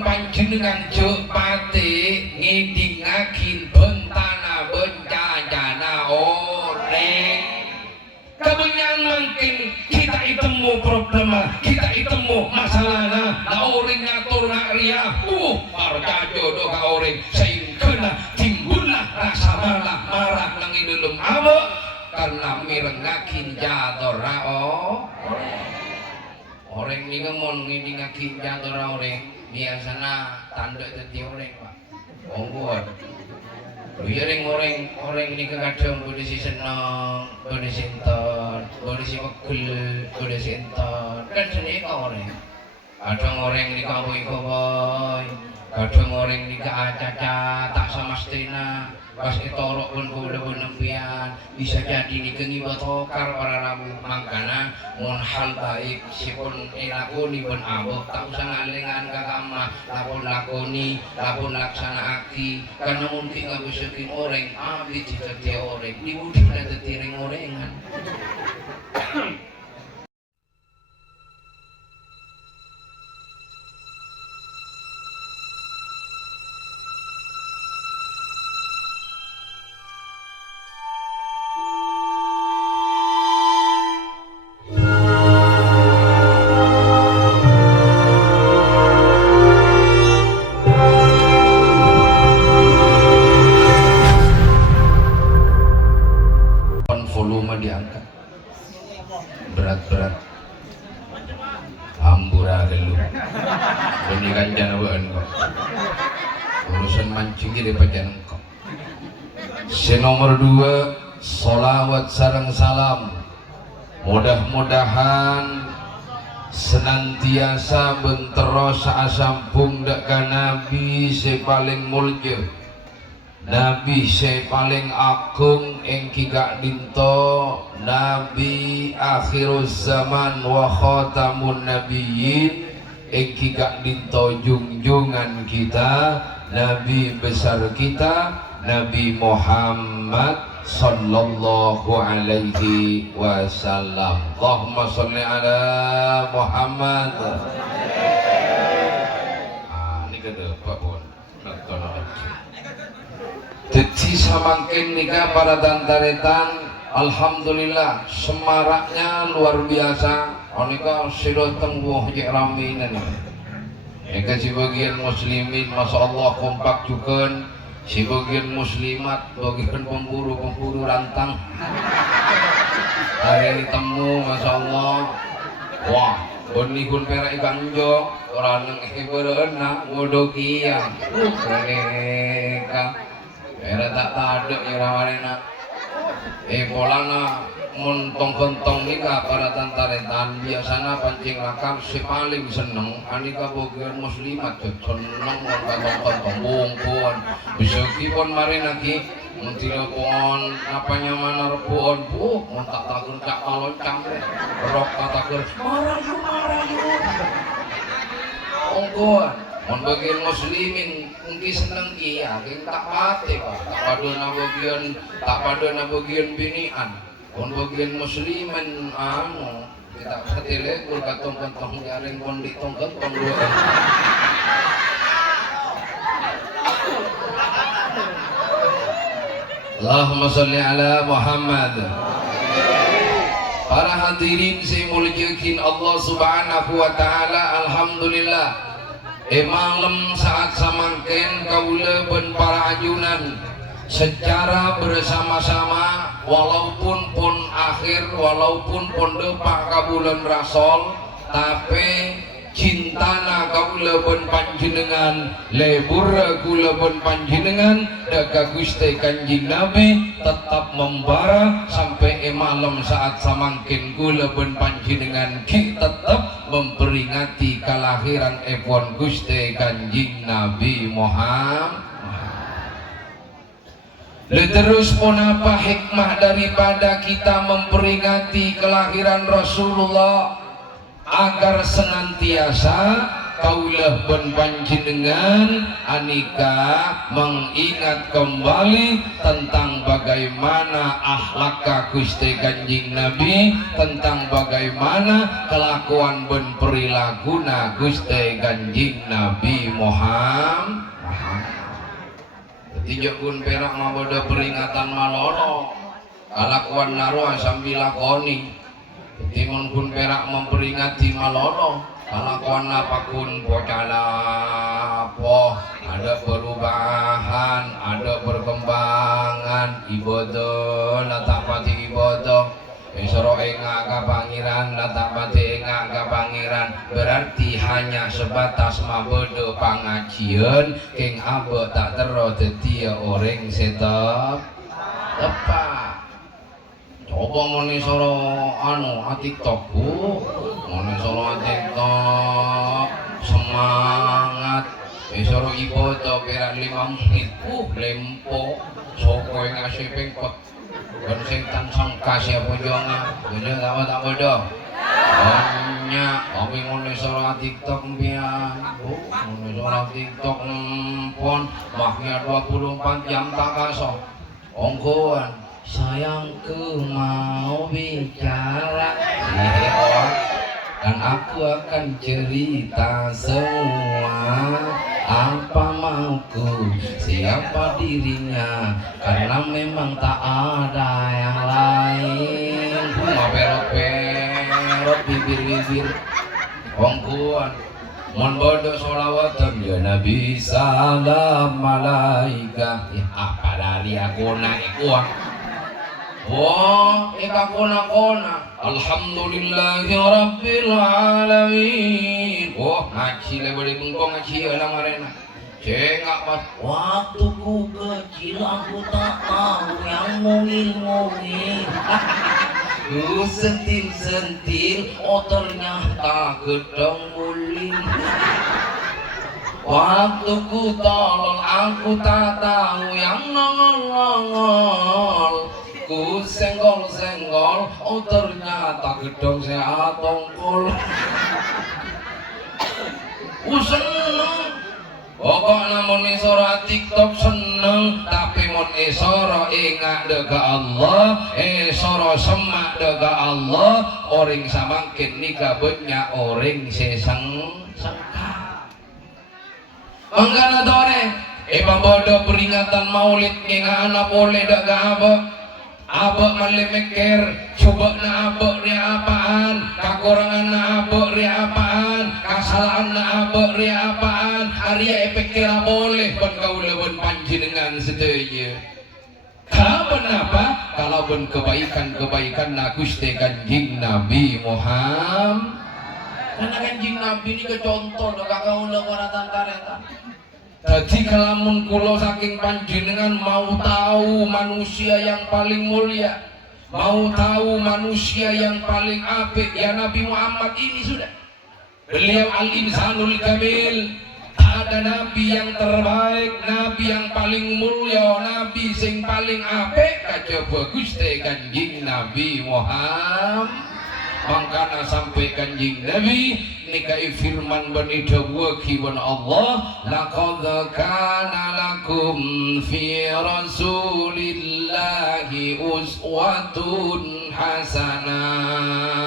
panjenengan jepate ngidingakin bentana bencana orang kebanyakan mungkin kita itemu problema kita itemu masalahna na orang ngatur na ria marga jodoh ka orang sehingga timbullah rasa marah nang idulum abo karena mirengakin jatuh orang ini ngomong ngidingakin jatuh orang biasanya tanda itu orang pak ongguan orang ini kadang kondisi senang kondisi entar kondisi wakil kondisi entar kan seni orang kadang orang ini kaboy kadang orang ini keacaca tak sama stina pas ditorok pun kuda nempian bisa jadi ini kengibat tokar para rabu mangkana mohon hal baik sipun lakoni pun abok tak usah ngalengan kakama lapun laksana aki karena mungkin gak bisa bikin orang abis diterti orang dimudik dan tertiring orengan diangkat berat-berat hambura gelu ini kanjana waan kok urusan mancing di pajan kok nomor 2 sholawat sareng salam mudah-mudahan senantiasa bentero saasampung deka nabi paling mulya Nabi saya paling agung engki gak dinto Nabi akhiruz zaman wa khatamun nabiyyin engki gak dinto junjungan kita Nabi besar kita Nabi Muhammad sallallahu alaihi wasallam. Allahumma sholli ala Muhammad. Ini kedepak pun nonton aja. Jadi samangkin nikah para tantaretan alhamdulillah semaraknya luar biasa. Onika silo tengguh jek raminan. Eka si bagian muslimin masya Allah kompak juga. Si bagian muslimat bagian pemburu rantang. Hari ini temu masya Allah. Wah, benikun perak ikan jok. Orang yang berena ngodokian. Mereka. Era tak ada ya rawanena polana montong-kontong nikah para tantaretan biasanya pancing lakam si paling seneng anika bagian muslimat seneng montong-kontong bungkuan bisa kipon mari lagi mentilopon apanya mana rebuon montak takun cak maloncang rok katakur marah yuk bungkuan mon bagian muslimin mungkin seneng iya kita tak pate kok tak pada na bagian binian mon bagian muslimin kita ketile kul katong-katong jaring pon ditongkat pon dua Allahumma sholli ala Muhammad. Para hadirin saya muliakan Allah subhanahu wa ta'ala alhamdulillah malam saat samangken kaula ben para ajunan secara bersama-sama walaupun pun akhir walaupun pun depak ka bulan Rasol tapi cintana kaula ben panjenengan lebur kula ben panjenengan daga Gusti Kanjeng Nabi tetap membara sampai malam saat samangken kula ben panjenengan ki tetap memperingati kelahiran epon Gusti Kanjeng Nabi Muhammad. Terus pun apa hikmah daripada kita memperingati kelahiran Rasulullah agar senantiasa kaulah ben panjenengan anika mengingat kembali tentang bagaimana akhlak Gusti Kanjeng Nabi, tentang bagaimana kelakuan ben perilakuna Gusti Kanjeng Nabi Muhammad. Tinjokun perak mabodo peringatan malolo kalakuan naruh sambil lakoni. Timun kun perak memperingati malolo kalakuan apapun pocalapo ada perubahan, ada perkembangan ibadah latak pati ibadah esoro enga ka pangeran latak pati enga ka pangeran berarti hanya sebatas mabodo pangajian keng abe tak tero tetia orang setep tepat. Coba moni soro TikTok bu, moni soro TikTok semangat. Soro ibadah perak 5 menit, lempo, soko yang ngasih pengkot, dan setan sangka siapa jonga, bener tak bodoh. Banyak, kami moni soro TikTok biar, moni soro TikTok pon, maknya 24 jam tak kasih, ongkoan. Sayangku mau bicara dan aku akan cerita semua apa mauku, siapa dirinya, karena memang tak ada yang lain. Perot bibir ongkuan mon bodoh sholawatan ya Nabi salam malaika apa dari aku naik uang. Wah, eka kona. Alhamdulillahi Rabbil Alamin. Wah, ngaji lebih bengkong ngaji alang arena. Cengak pas waktuku kecil aku tak tahu yang ngomil-ngomil. Ku sentil-sentil, oh ternyata gedong muling. Waktuku tolol, aku tak tahu yang nongol-nongol. Ku senggol-senggol, oh ternyata gedong saya tongkol. Seneng, pokoknya mon isoro TikTok seneng, tapi mon isoro ingat dega Allah, isoro semak dega Allah, orang samangkin nikah banyak orang seseng sengka. Manggana dore, bodoh peringatan maulid ngenga anak boleh dega apa? Abak malemekir, coba na abak ri apaan, kakurangan na abak ri apaan, kasalahan na abak ri apaan, Arya epekir boleh ban kaula ban panjenengan sedaya. Kapan apa? Kalau ban kebaikan na Gusti Kanjeng Nabi Muhammad. Karena Kanjeng Nabi ini kecontoh do kakaula waratan karetan. Jadi kalamun kulo saking panjenengan mau tahu manusia yang paling mulia, mau tahu manusia yang paling apik ya Nabi Muhammad ini sudah. Beliau al-insanul kamil, ada nabi yang terbaik, nabi yang paling mulia, nabi sing paling apik kajaba Gusti Kanjeng Nabi Muhammad. Mangkana sampai Kanjeng Nabi nikai firman bani dawuh kiwan Allah, laqad kana lakum fi rasulillahi uswatun hasanah.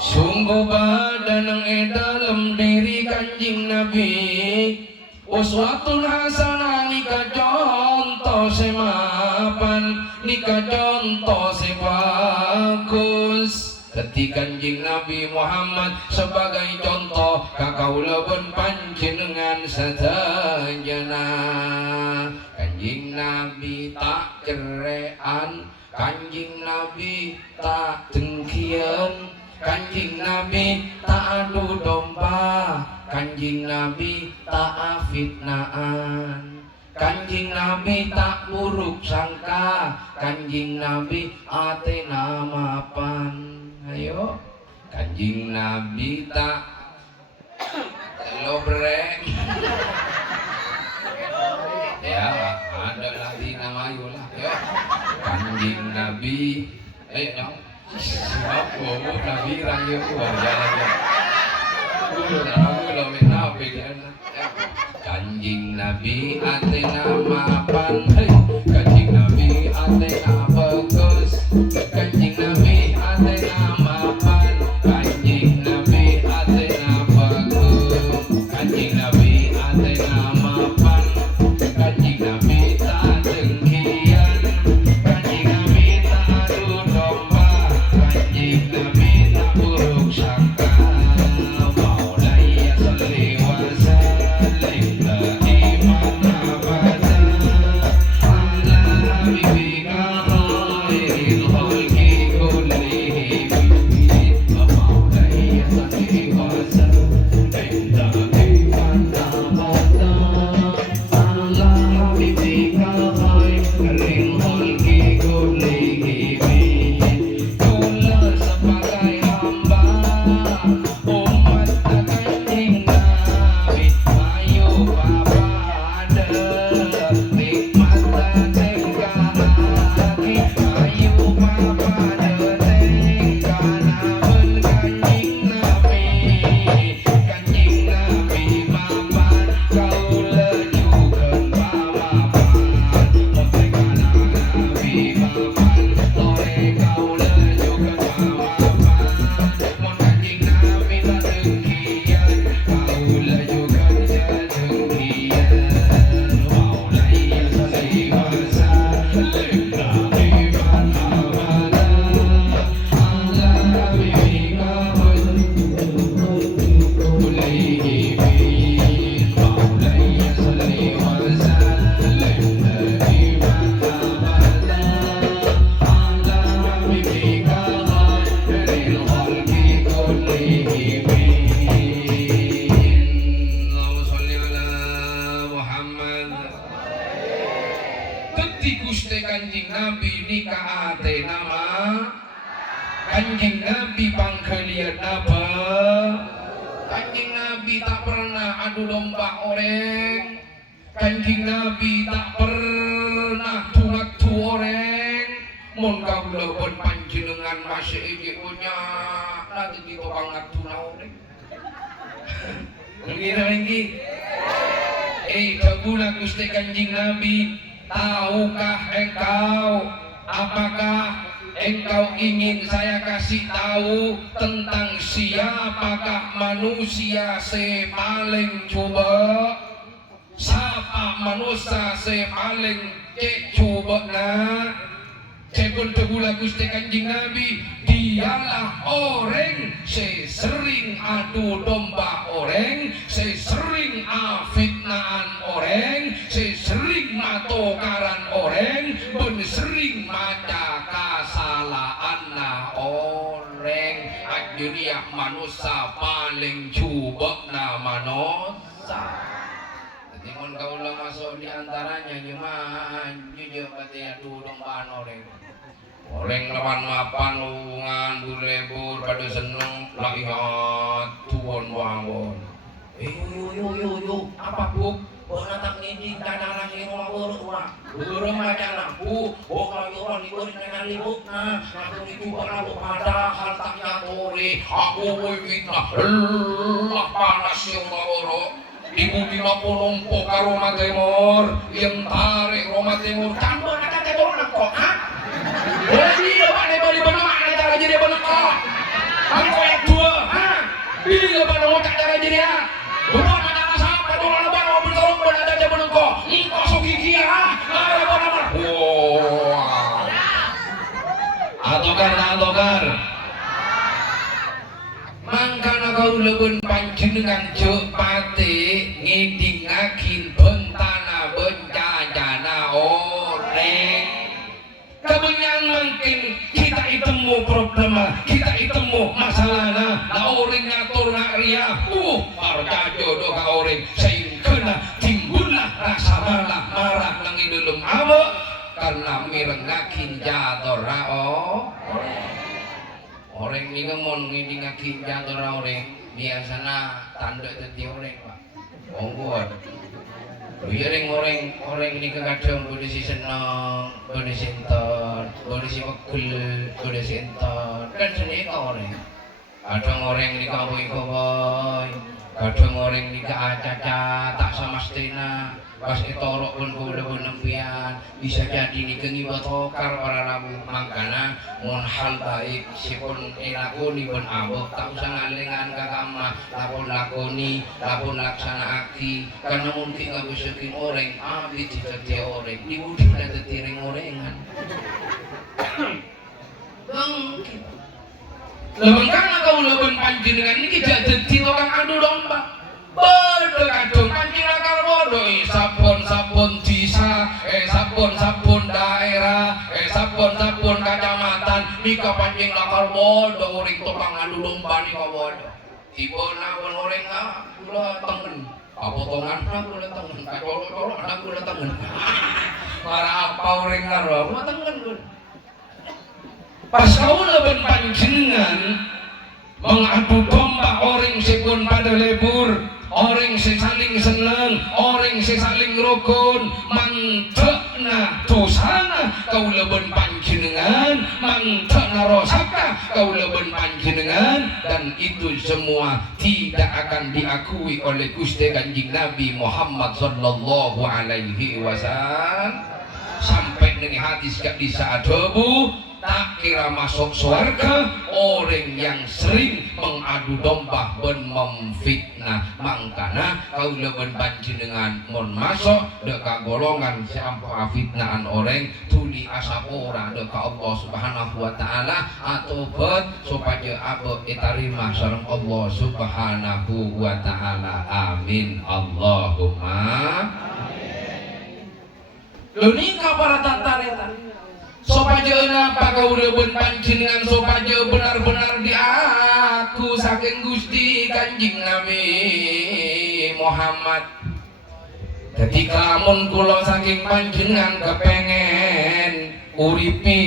Sungguh badan dalam diri Kanjeng Nabi uswatun hasanah, nika contoh semapan, nika contoh sebagus. Ketika Kanjeng Nabi Muhammad sebagai contoh kakaula pun panjenengan sadayana. Kanjeng Nabi tak cerean, Kanjeng Nabi tak dengkian, Kanjeng Nabi tak adu domba, Kanjeng Nabi tak fitnaan, Kanjeng Nabi tak buruk sangka, Kanjeng Nabi ate namapan. Ayo, Kanjeng Nabi tak lobre. Ya, ada lagi nama lah. Ya, Kanjeng Nabi. Ayo, siapa Nabi rangyo keluarga lagi. Kanjing Nabi atena mapan, kanjing Nabi atena bagus, kanjing Nabi atena mapan, kanjing Nabi atena bagus, kanjing Nabi atena mapan, kanjing Nabi tak dengkian, kanjing Nabi tak adu domba, kanjing Nabi tak buruk sangka. Kanjing Nabi nikah ate nama Kanjing Nabi pangkelian apa Kanjing Nabi tak pernah adu domba orang, Kanjing Nabi tak pernah tungat-tu orang. Mun kaulah pun panjenengan masih ije punya nanti kita banget tuna orang. Mengira lagi kabula Gusti Kanjing Nabi. Tahukah engkau, apakah engkau ingin saya kasih tahu tentang siapakah manusia paling coba? Siapa manusia paling coba nak? Cepun tegula Gusti Kanjing Nabi, dialah orang sering adu domba orang, sering fitnaan orang, sering matokaran orang, ben sering maca kesalahan orang. Akhirnya manusia paling coba na manusia. Jadi mun kaulah masuk di antaranya nyaman, jujur pati adu domba orang. Orang lawan mapan lungan bulebur pada seneng lahiat tuon wangon. Yo apa bu? Nak ngidi kadang lagi ngawur wa. Burung macam bu, kalau orang libur dengan libur nah, aku itu kalau padahal tak nyatore, aku fitnah. Lah panas yang ngawur. Ibu bina polompo ka Roma Timur, yang tarik Roma Timur. Campur ada orang kok, ha? Boleh dia balik benar mana cara jadi benar kok? Aku yang dua, ha? Bila benar mau cara jadi ha? Bukan ada masalah, orang lebar mau bertolong benar ada benar kok. Engkau sugigi ha? Ada benar. Wah. Atokar. Mangkana kau lebun panjenengan jok pate ngidingakin bentana benjajana orang. Kebanyakan mungkin kita itemu problema, kita itemu masalahna, na orang ngatur ngaria, parja jodoh ka orang, sehingga timbullah rasa marah nang idulum ama, karena mirengakin jatuh rao. Orang ni gemon ngidi ngakin jatuh orang biasanya tanda tadi orang pak. Ongguan. Orang ni kadang kondisi senang, kondisi entar, kondisi wakil, kondisi entar. Kan seni kau orang. kadang orang ni kawoy-kawoy, kadang orang ni acaca tak sama stena. Pas ditorok pun kuda penempian bisa jadi ni kengi batokar para rabu mangkana mun hal baik sipun elakoni pun abok tak usah ngalengan kakama lapun laksana aki karena mungkin gak bisa kin orang abdi tidak orang di wujud ada tiring orengan bangkit lebengkana kau leben panjenengan ini tidak jadi orang adu domba bodoh kadung pancing lakar bodoh sabun desa sabun daerah sabun kecamatan mika pancing lakar bodoh orang tukang adu domba nika bodoh tiba nawan orang gula tengen potongan gula tengen colok-colok gula tengen para apa orang karo tengen pas kau leben panjenengan mengadu domba orang sipun pada lebur orang saling senang, orang saling rukun, mangtekna dosana kau leben panjenengan, mangtekna rosaka kau leben panjenengan, dan itu semua tidak akan diakui oleh Gusti Kanjeng Nabi Muhammad sallallahu alaihi wasallam. Sampai dengan hadis gak bisa adobu tak kira masuk surga orang yang sering mengadu domba ben memfitnah mangkana kau leben panjenengan mon masuk deka golongan siapa fitnahan orang tuli asapora deka Allah subhanahu wa ta'ala atau bet supaya apa diterima sareng Allah subhanahu wa ta'ala amin Allahumma lunika para tataretan supaya napa kau leben panjenengan supaya benar-benar diaku saking Gusti Kanjeng Nabi Muhammad. Ketika lamun kula saking panjenengan kepengen uripi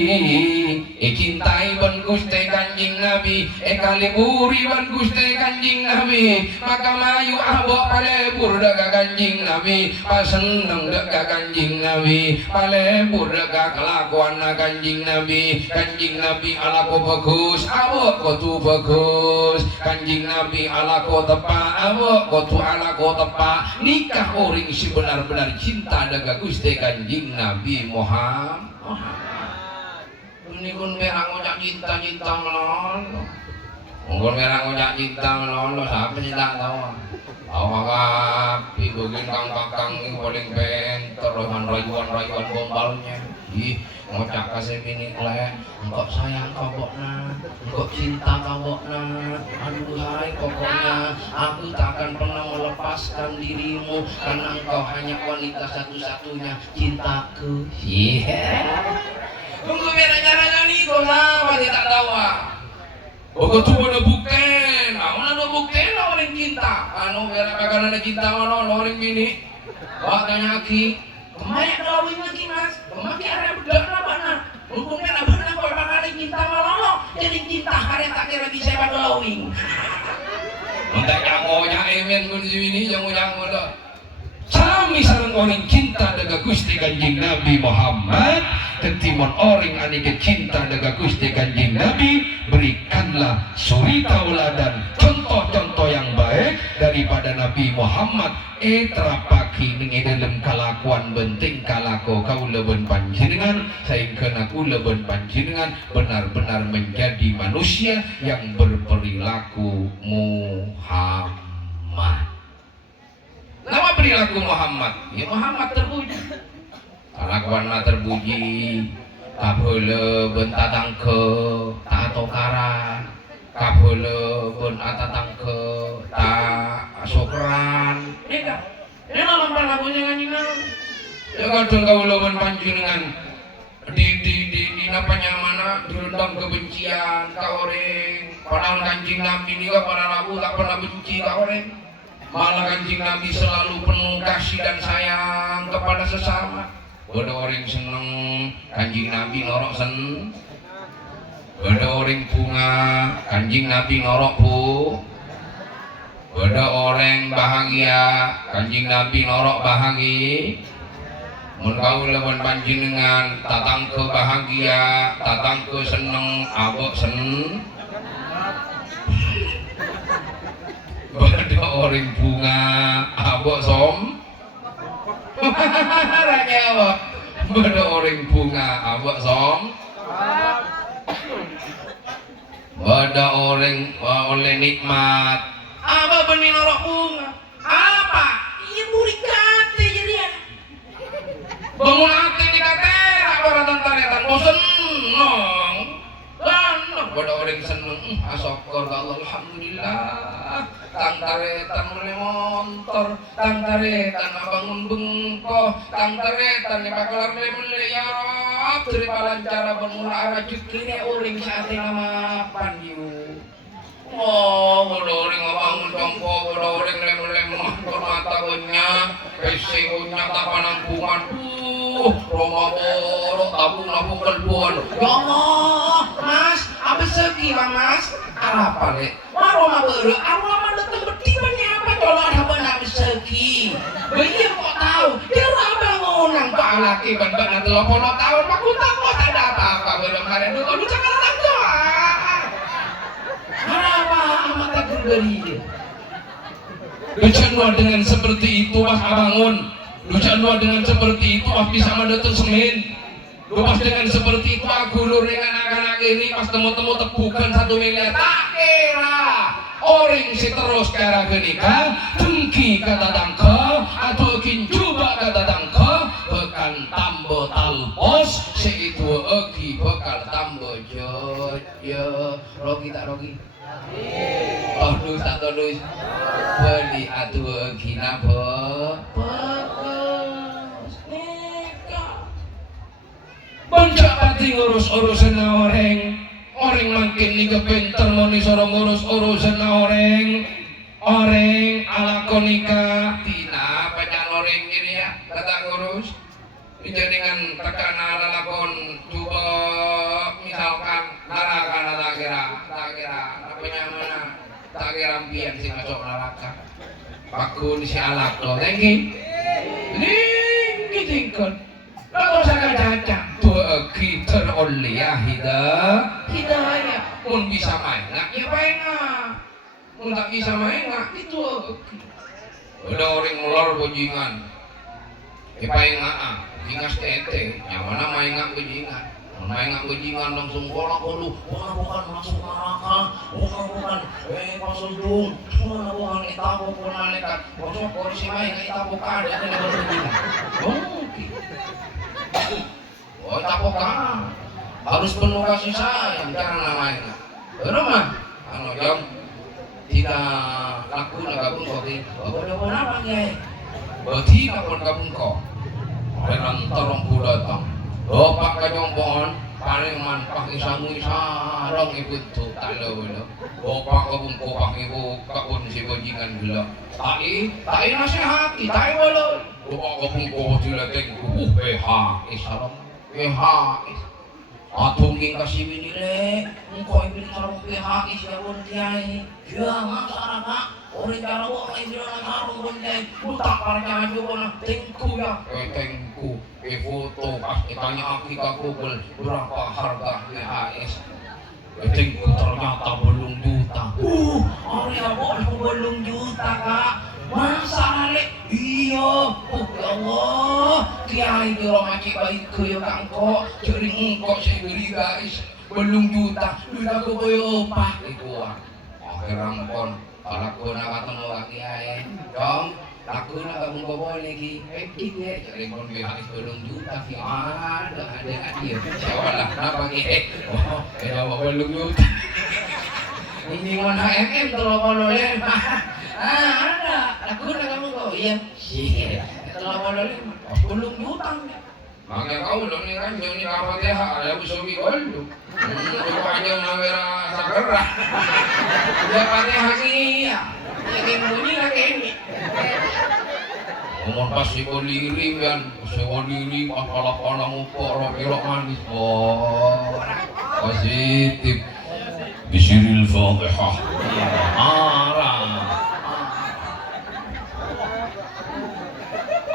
cintai ban Gusti Kanjeng Nabi kaliburi ban Gusti Kanjeng Nabi maka mayu abok palebur daga Kanjeng Nabi paseneng daga Kanjeng Nabi palebur daga kelakuan Kanjeng Nabi ala ko bagus abok ko tu bagus Kanjeng Nabi ala ko tepa abok ko tu ala ko tepa nikah orang si benar-benar cinta daga Gusti Kanjeng Nabi Muhammad ini pun merah ngojak cinta melolo mungkin merah ngojak cinta melolo siapa cinta tahu awak bibugin kang paling benter rayuan gombalnya ngocak kasih bini leh engkau sayang kabokna engkau cinta kabokna aduh hai pokoknya aku takkan pernah melepaskan dirimu karena engkau hanya wanita satu-satunya cintaku tunggu biar nih kau sama tidak tahu oh tu ada bukti mana ada bukti orang cinta anu biar akan ada cinta orang bini tanya aki kemarin kalau lagi mas kemarin ada bedak mana hukumnya apa nak kalau ada cinta malolo jadi cinta hari tak kira bisa pada lawing tidak nyamonya emen pun ini yang dah sami sareng orang cinta daga Gusti Kanjeng Nabi Muhammad ketimon orang ane cinta daga Gusti Kanjeng Nabi berikanlah suri tauladan contoh-contoh yang baik daripada Nabi Muhammad terapaki ning dalam kelakuan penting kalako kau leben panjenengan sehingga aku leben panjenengan benar-benar menjadi manusia yang berperilaku Muhammad. Nama perilaku Muhammad? Ya Muhammad terpuji. Kelakuan mah terpuji. Kabule ben tatangke tatokara. Kabule ben atatangke ta sokran. Iya. Ini dalam perilakunya kanjeng. Ya kadang kabule ben panjenengan di napanya mana direndam kebencian ka orang. Padahal kanjeng Nabi ini para rabu tak pernah benci ka orang. Malah Kanjeng Nabi selalu penuh kasih dan sayang kepada sesama. Ada orang seneng Kanjeng Nabi norok seneng. Ada orang bunga Kanjeng Nabi norok bu. Ada orang bahagia Kanjeng Nabi norok bahagia. Mun kau leben panjenengan tatang ke bahagia, tatang ke seneng, abok seneng. Bada orang bunga abok som ranya apa? Bada orang bunga abok som bada orang oleh nikmat apa benih norok bunga apa? Iya burikate jadian bangun hati di katera baratan taretan bosen nong lanang bada orang seneng asyukur ka Allah alhamdulillah tang taretan mulai montor tang taretan bangun bengko tang taretan ni bakalar mulai ya Rob terima lancar bermula arah jukini orang saat ini mapan yu oh orang bangun jongko orang mulai montor mata banyak pesi banyak tapanangkungan Roma boro tabung nabung kelbuan ya Allah mas abis segi bang mas apa le Roma boro Roma datang bertibannya apa kalau ada benar abis segi begini kok tahu dia raba ngonang pak laki ban-ban nanti lo pono tahun aku tahu tak ada apa-apa belum kemarin dulu lu cakap tak doa apa amat tak berberi bercanua dengan seperti itu mas abangun Lucanua dengan seperti itu pas bisa mendatang semen pas dengan seperti itu aku luringan anak-anak ini pas temu-temu tepukan 1 miliar tak kira orang si terus kira genika tengki kata dangka atau kin coba kata dangka bekan tambo talpos si itu egi bekal tambo jojo rogi tak rogi tolus tak tolus beli atu egi nabo Bencapati ngurus-urusan orang makin ni kepinter moni sorong ngurus-urusan orang alakonika tina panjang orang ini ya kata ngurus dijadikan tekanan lakon coba misalkan narakan tak kira apanya mana tak kira ambian si masuk neraka pakun si alak lo tengki ini tingkat kalau saya cacat bagi teroleh hidayah pun bisa main nggak ya main pun tak bisa main nggak itu ada orang mulai bajingan ya main nggak jingas tete yang mana main nggak bajingan langsung kolak kolu bukan masuk neraka bukan pasudung bukan itabuk pun malaikat bocok polisi main itabuk ada yang bajingan oh tapokan harus penuh kasih sayang cara namanya rumah anu jam tidak laku nagabung kopi bodoh apa ya berarti kapon gabung kok dengan tolong datang lopak kajongkon paling manpak isamu sarong ikut tuh talo lopak gabung kopak ibu kapon si bajingan gila tai nasihati tai walau lopak gabung kopak dilateng sarong atung king kasih binile engkau ibin sarung PHI siapun tiai ya masyarakat orang cara wong ibin sarung pun tiai butak paranya aja wana tengku ya tengku foto pas ditanya aki ke Google berapa harga VHS tengku ternyata belum juta orang belum juta kak masa lek iya ya Allah kiai di rumah baik ke kangko jering engkau saya beli guys belum juta duit aku boyo pak itu akhirnya pun kalau aku nak ketemu lagi kiai dong aku nak kamu boleh ki ya jering pun guys belum juta ada dia seolah kenapa ki belum juta ini mana terlalu ya ada aku nak kamu kau iya terlalu belum utang makanya kau belum ni kan jauh ni apa dia ada usubi goldu rupanya mawera sakera dia pakai haki ya ini bunyi lagi ini ngomong pasti koliri kan sewaliri apa-apa ngupok rokirok manis positif bisiril fadihah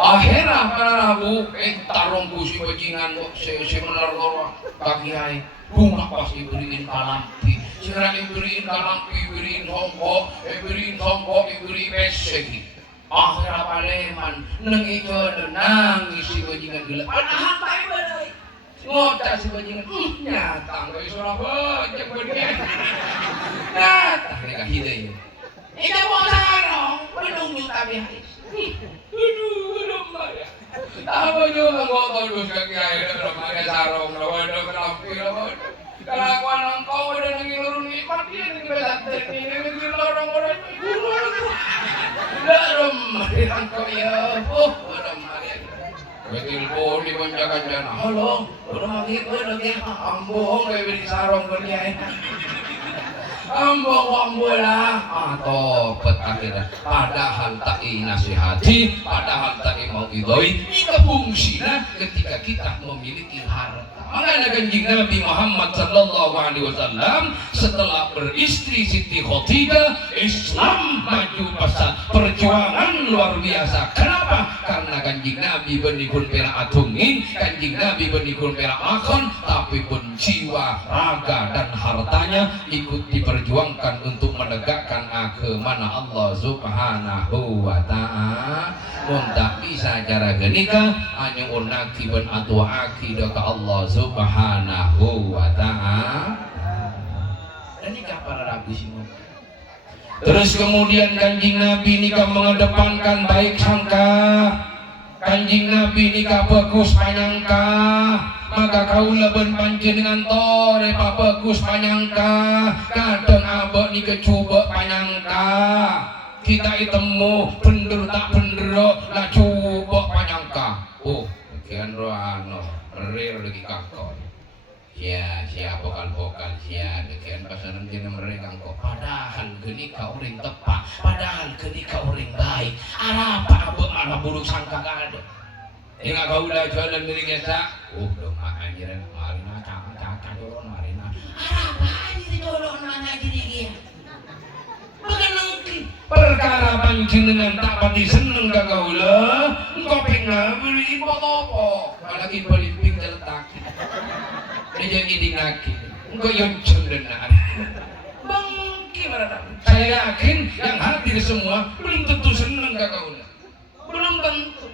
akhirnya para rabu tarong kusi bajingan si menar goro kakiai bunga pasti beriin kalampi Sira iberiin kalampi, iberiin songkok, iberi pesegi. Akhirnya paleman, neng ijo nangis si bajingan gila. Padahal tayo ba na ngota si bajingan, nyatang kayo Surabaya, bajingan. Nyatang, mereka hiday. Ika mo sa arong, manong yung tabi halis. Aduh, Maya. Tama nyo ang motor ko sa kaya na Maya sa arong na wala kalampi naman. Kalakuan ng kau ada nang ngurun ni mati ni belat ni ngurun orang dalam marian kau ya dalam marian betul boleh menjaga jana halo orang lagi lagi ambo kayak beri sarong kerja ambo lah atau petakiran padahal tak nasihati padahal tak mau idoi ika fungsinya ketika kita memiliki harta. Makanya kanjeng Nabi Muhammad sallallahu alaihi wasallam setelah beristri Siti Khadijah, Islam maju pesat, perjuangan luar biasa. Kenapa? Karena kanjeng Nabi benikun perak atungin, kanjeng Nabi benikun perak makan, tapi pun jiwa, raga dan hartanya ikut diperjuangkan untuk menegakkan agama Allah Subhanahu wa taala. Mun tak bisa cara genika hanya unaki ben atu akidah ke Allah Subhanahu wa taala. Dan nikah para rabi semua. Terus kemudian kanjeng Nabi nikah mengedepankan baik sangka. Kanjeng Nabi nikah bagus panyangka. Maka kaula ben panjenengan tore pa bagus panyangka. Kadang abek nikah coba panyangka. Kita itemu bener tak bener lah coba panyangka. Oh, kian roano real lagi kakor. Ya, siapa vokal sia dekian pasaran dina mereka kok. Padahal geni ka uring tepak, padahal geni ka uring baik. Arapa abek mana buruk sangka ada. Ingat kau udah jalan diri kita. Oh, dong anjiran marina cakak doron marina. Arapa anjir doron mana diri dia. Perkara panjenengan tak pati seneng gak gaula engkau pengen beli foto apalagi belimping terletak dia jadi ngaki engkau yang cendenar bangki marana saya yakin yang hadir semua belum tentu seneng gak gaula belum tentu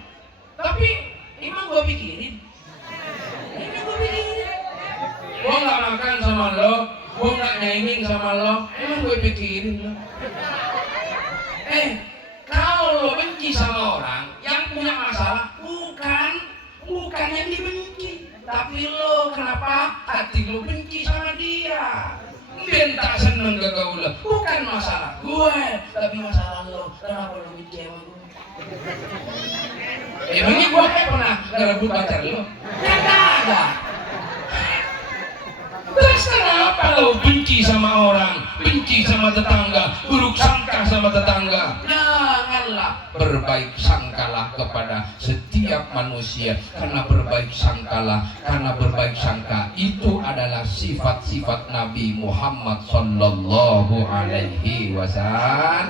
tapi emang gua pikirin gua gak makan sama lo gua gak nyaingin sama lo emang gua pikirin lo. Kalau benci sama orang yang punya masalah bukan yang dibenci, tapi lo kenapa hati lo benci sama dia? Dia tak seneng gak gaula, bukan masalah gue, tapi masalah lo. Kenapa lo benci sama gue? Emangnya gue pernah ngerebut pacar lo? Kan ada. Terus kenapa lo benci sama orang, benci sama tetangga, buruk sangka sama tetangga? Janganlah, berbaik sangkalah kepada setiap manusia. Karena berbaik sangka itu adalah sifat-sifat Nabi Muhammad sallallahu alaihi wasallam.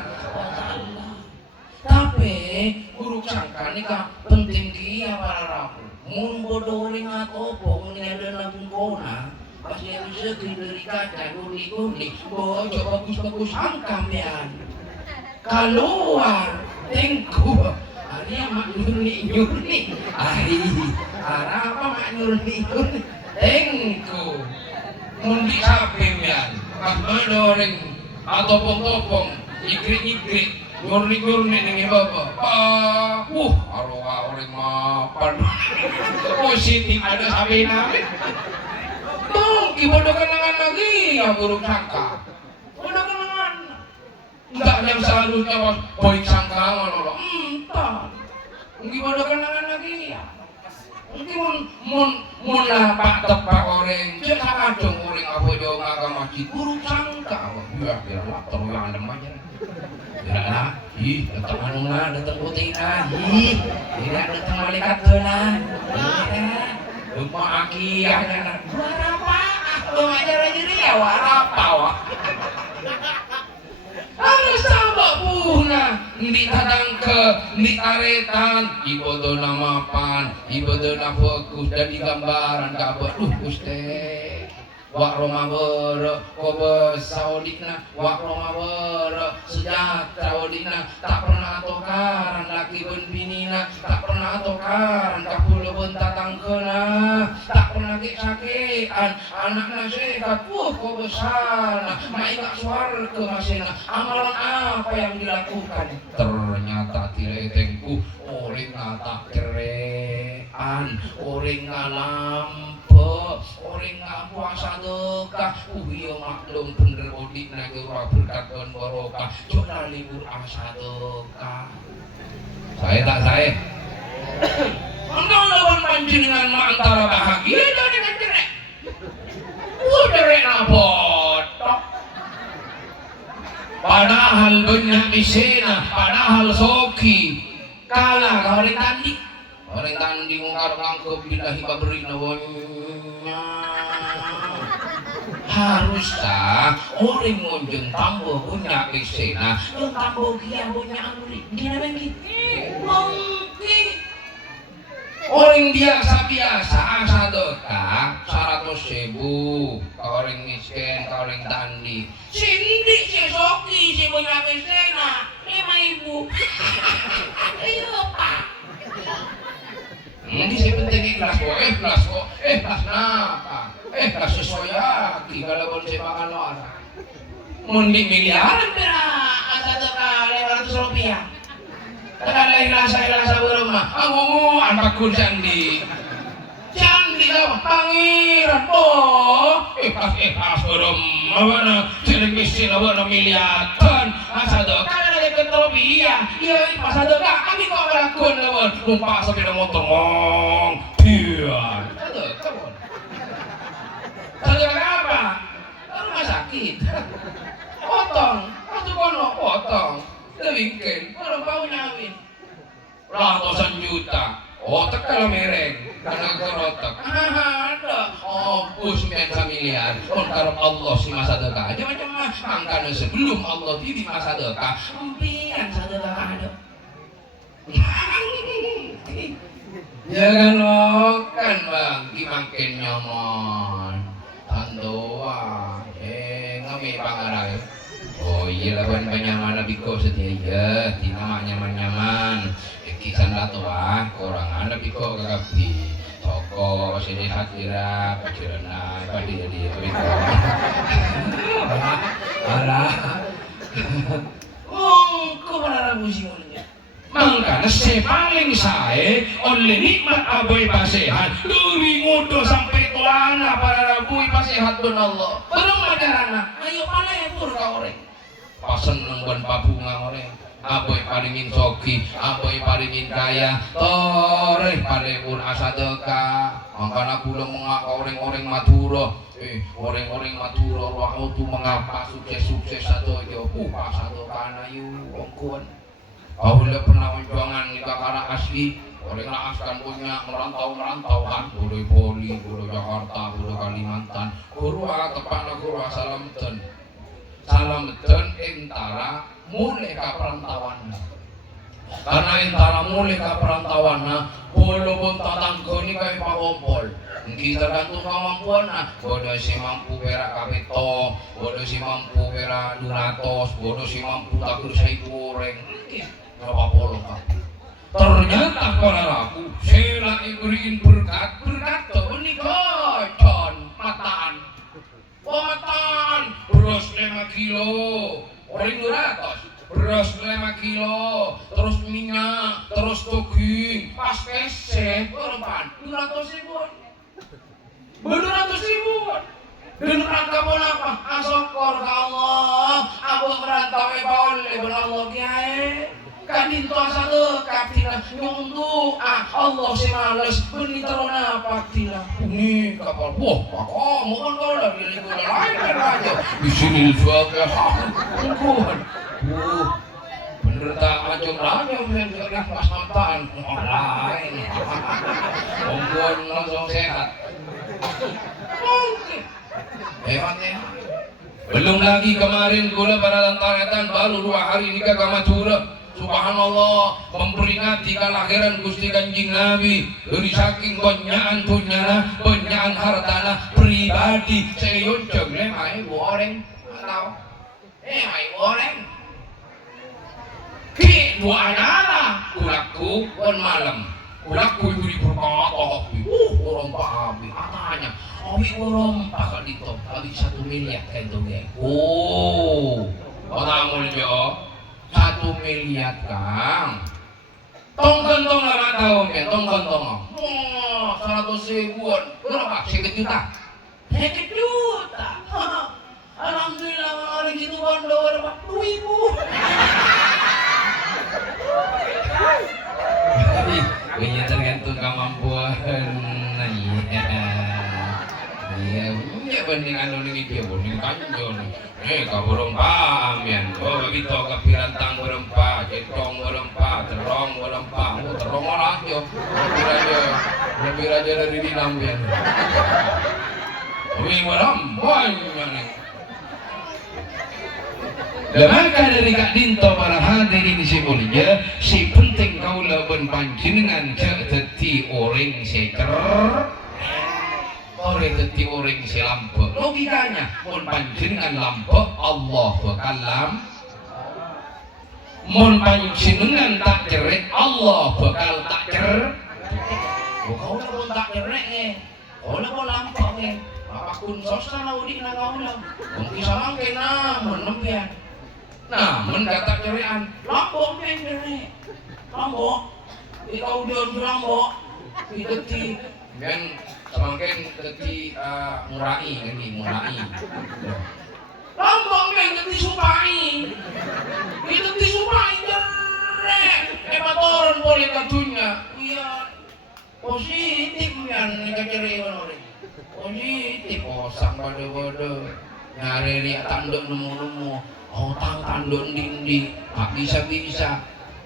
Tapi buruk sangka ini kan penting dia para rabu. Mun bodoh ring atau pun ini ada nabung kona. Pas dia rezeki dari kaca gurni-gurni, bocok bagus-bagus angkam ya. Keluar, tengku. Hari mak nyurni-nyurni. Hari, apa mak nyurni-nyurni? Tengku. Mundi sapim ya. Pas medoreng atau topong-topong, ikrik-ikrik, nyurni-nyurni dengan bapak. Arwah orang mapan. Positif ada sabi-nabi. Mungkin bodoh kenangan lagi ya buruk sangka. Bodoh kenangan. Enggak yang seharusnya baik sangka ngono. Entah. Mungkin bodoh kenangan lagi ya. Mungkin mun lapak tepak orang. Jangan kacung orang apa jauh agak masjid buruk sangka. Ya biar laptop yang adem aja. Tidak lah. Datang manunglah, datang putih lah. Tidak datang malaikat lah. Lupa aki ada warapa lo ajar aja dia warapa wah harus tambah bunga di tadang ke di taretan ibadah namapan ibadah fokus dan di gambaran kabar ustaz wa romabeur kobe saodikna wa romabeur sejahtera odina tak pernah atokaran laki beun binina tak pernah atokaran kapulubeun tatangkeuna tak pernah ge sakean anakna sehat kobe sana maika swarga masena amalan apa yang dilakukan ternyata tiretengku orang ngata kerean orang ngalampe orang ngapuasa dekah iya maklum bener odik nagura berkat dan barokah coba libur asa dekah saya tak saya enggak lawan panjenengan antara bahagia dan dengan cerek cerek nabotok padahal banyak misena padahal soki kalah ka orang tandi ngungkar ngangkep billahi babrina wanya haruskah orang ngonjeng tambo punya kesena yang tambo kia punya amri gina bengki mungkin orang biasa asa dekah 100.000 ka orang miskin ka orang tandi sindi si soki si punya kesena 5.000 ayo pak hindi si penting ikhlas ko ikhlas napa ikhlas sesuayaki kalabon si pangalor mundi miliaran pera asa teka 500 rupiah takala ikhlas berumah anpakul sandi daw pangiran po ikhlas berumah mana siling miskin na miliatan asa teka rupiah iya pasado ka kami kok lakon naman kung pasok na motor mong piyan sado ka apa rumah sakit potong tewingkin parang bau nyawin ratusan juta otak kalau mereng karena kerotak ada pus mensa miliar karena Allah si masa dekat macam angkanya sebelum Allah di masa dekat empian sadekah ada jangan lokan bang dimakin nyaman tandoa ngami pangarai oh iya lawan banyaman biko setia tina nyaman kisan dato kurang ada biko kakapi toko sini hatira pacerana padi jadi biko alah kok mana musimnya mangkana si paling sae oleh nikmat aboy pasehat duri ngudo sampai tuana para rabuy pasehat ben Allah belum madarana ayo palepur ka oreng pasen nungguan pabunga oreng aboy paringin soki aboy paringin kaya toreh palepur asa deka mangkana kula mengak oreng-oreng madura oreng-oreng madura roh tu mengapa sukses sadoyo pasado kana yu ongkon Ahula pernah perjuangan di kakara asli oleh askan punya merantau kan Bodoh Poli, Bodoh Jakarta, Bodoh Kalimantan Kurua tepatlah Kurua Salamten intara mulai ke perantauan karena intara mulai ke perantauan bolo pun tatang kini kayak pakompol kita tergantung kemampuan bodoh si mampu perak kapito bodoh si mampu perak 200 bodoh si mampu takur saya goreng berapa puluh kan ternyata saudaraku saya diberiin berkat ini kocon mataan beras 5 kilo orang 200 beras 5 kilo terus minyak terus daging pas pesek berapa 200.000 dan rangka pun apa asokor ke Allah aku merantau boleh berallah kiai kadinto asa dekap tina nyundu Allah si males beni terona apa tina ini kapal wah mohon kau lah pilih gula lain aja di sini juga mungkin bener tak macam raja menjadi pas mantan lain mungkin langsung sehat mungkin hebatnya belum lagi kemarin gula pada lantaran baru 2 hari nikah ke Madura Subhanallah, memperingati kelahiran Gusti Kanjeng Nabi dari saking banyaan dunyana, banyaan hartana pribadi. Sayon jegle mai goreng atau mai goreng. Ki dua anak kulaku on malam. Kulaku ibu diperkata orang pahabi katanya abi orang pakal dito abi 1 miliar kan tuh geng. Oh, orang muljo 1 miliar kang. Tong kantong lama tahun ya, tong kantong. Wah, 100 ribuan. Berapa? 1 juta. 1 juta. Alhamdulillah orang gitu kondo berapa? 2.000. Ini tergantung kemampuan. Iya banding anu ini dia banding kanjon. Kaburung paham ya. Oh begitu kapirantang berempat, jetong berempat, terong berempat. Oh terong orang yo. Lebih raja dari dinam ya. Lebih berempat nih. Maka dari Kak Dinto para hadirin si mulia, si penting kaula ben panjenengan cek teti orang secer, orang teti orang si lampu. Logikanya, mon panjenengan lampu Allah bakalam, mon panjenengan tak cerik Allah bakal tak cer. Kaula pun tak cerik ni, kaula pun lampu ni. Apapun sosna udik na kaula, mungkin sama kena menempian. Nah, mendatak cerian, lombok yang ceri, lombok, ikaw doon lombok, iteti, kan semakin teti murai, kan di murai, lombok yang teti supai, iteti supai cerek, ematoran boleh katunya, iya, positif kan, nika ceri orang, positif, sang bodoh-bodoh, nyari lihat tanduk nemu-nemu. Otang tanduk dindi, tak bisa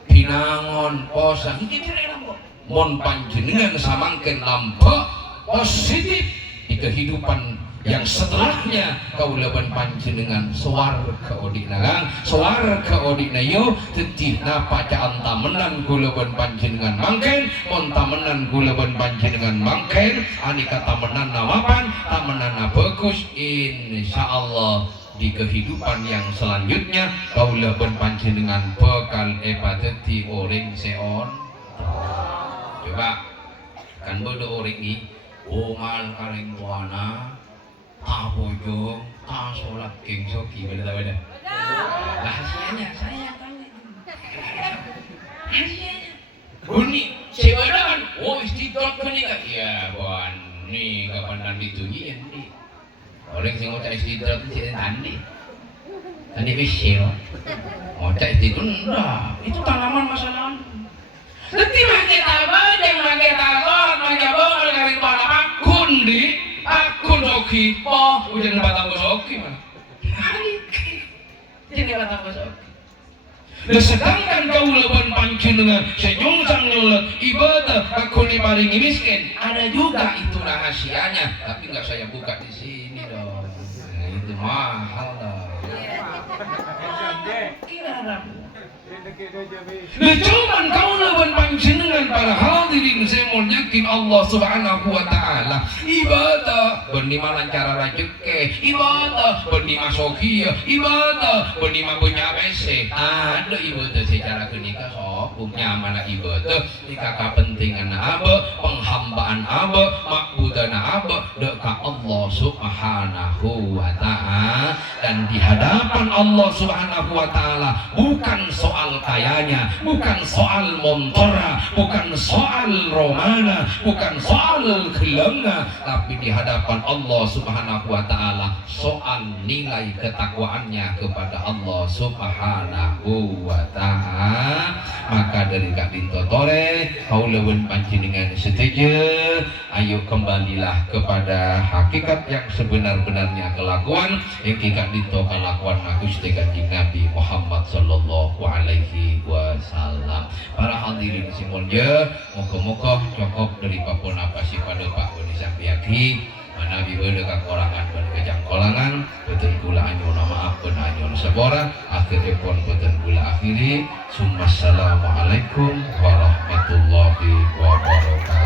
pinangon, posa, ini kira lampu. Mon panjenengan samangken lampu positif di kehidupan yang setelahnya kaulaban panjenengan swarga odina swarga odina yo teti napa ca antamenan kaulaban panjenengan mangken mon tamenan kaulaban panjenengan mangken anika tamenan namapan tamenan bagus insyaallah di kehidupan yang selanjutnya kaula ben panjenengan bakal dadi orang seon. Coba kan bodo orang ini omal kareng tuana tak bojong tak sholat king soki beda-beda. Rahasianya saya tanya. Rahasianya. Bunyi sebeda kan oh istidrat kan ini ya buan nih kapan nanti tunyi nih. Orang sing ngocak istidrat itu tadi visil ngocak istidrat enggak itu tanaman masa lalu nanti makin abad yang makin talor makin bongkol kali tuan akun di akun soki po ujian batang soki mana jadi batang soki sedangkan kau leban panjenengan sejungsang nyulet ibadah aku paringi miskin ada juga itu rahasianya tapi nggak saya buka di sini dong itu mahal dong cuman kau leban panjenengan para hadirin saya mau yakin Allah subhanahu wa ta'ala ibadah bernima lancar rajeke ibadah bernima sokia ibadah bernima punya BC ada ibadah secara kenikah sok punya mana ibadah nikah kepentingan apa penghambaan apa makbudan apa dekat Allah subhanahu wa ta'ala dan di hadapan Allah subhanahu wa ta'ala bukan soal kayanya bukan soal montora bukan soal romana bukan soal gelengga tapi di hadapan Allah subhanahu wa ta'ala soal nilai ketakwaannya kepada Allah subhanahu wa ta'ala maka dari Kak Dinto Tore kau lewen panjenengan setuju ayo kembalilah kepada hakikat yang sebenar-benarnya kelakuan yang Kak Dinto kelakuan aku Kanjeng Nabi Muhammad sallallahu alaihi wasallam. Para hadirin semuanya, moga-moga cukup dari papun apa sih pada Pak Bani Sampiaki mana bibada kakorangan dan kejangkolangan betul kula anyo maaf ben anyo sabora akhiripun boten kula akhiri. Assalamualaikum warahmatullahi wabarakatuh.